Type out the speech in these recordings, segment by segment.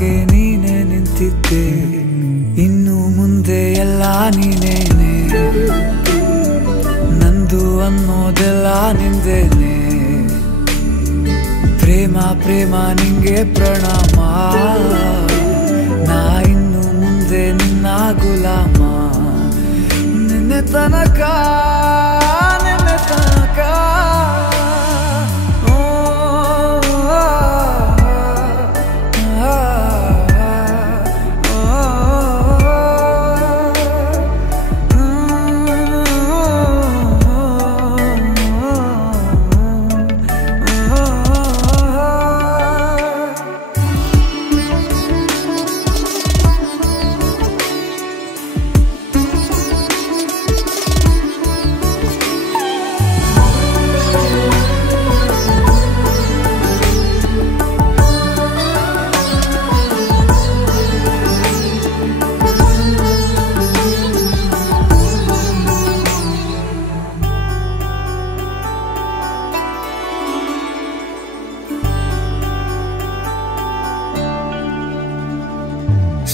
ಹಾಗೆ ನೀನೆ ನಿಂತಿದ್ದೆ, ಇನ್ನು ಮುಂದೆ ಎಲ್ಲ ನೀನೇನೆ, ನಂದು ಅನ್ನೋದೆಲ್ಲ ನಿಂದೇನೆ. ಪ್ರೇಮ ಪ್ರೇಮ ನಿಂಗೆ ಪ್ರಣಾಮ, ನಾ ಇನ್ನು ಮುಂದೆ ನಿನ್ನ ಗುಲಾಮ. ನಿನ್ನೆ ತನಕ ನಿನ್ನೆ ತನಕ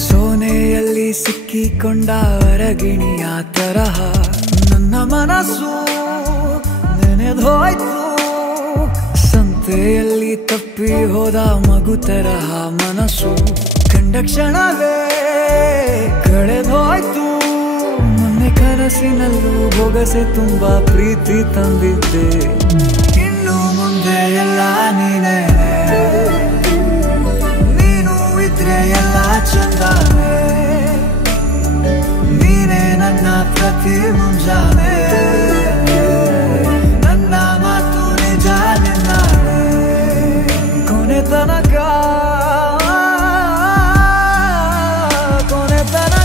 ಸೋನೆಯಲ್ಲಿ ಸಿಕ್ಕಿಕೊಂಡ ಅರಗಿಣಿಯ ತರಹ ನನ್ನ ಮನಸ್ಸು ನೆನೆದೋಯ್ತು. ಸಂತೆಯಲ್ಲಿ ತಪ್ಪಿ ಹೋದ ಮಗು ತರಹ ಮನಸ್ಸು ಕಂಡ ಕ್ಷಣವೇ ಕಳೆದೋಯ್ತು. ಮೊನ್ನೆ ಕನಸಿನಲ್ಲೂ ಬೊಗಸೆ ತುಂಬಾ ಪ್ರೀತಿ ತಂದಿದ್ದೆ, ಇನ್ನು ಮುಂದೆ ಎಲ್ಲ ನೀನೇ, ನೀನು ಇದ್ರೆ ಎಲ್ಲ ಚಂದಾನೆ, ನೀನೇ ನನ್ನ ಪ್ರತಿ ಮುಂಜಾನೆ, ನನ್ನ ಮಾತು ನಿಜ ನಿನ್ನಾನೆ. ಕೊನೆ ತನಕ ಕೊನೆ ತನಕ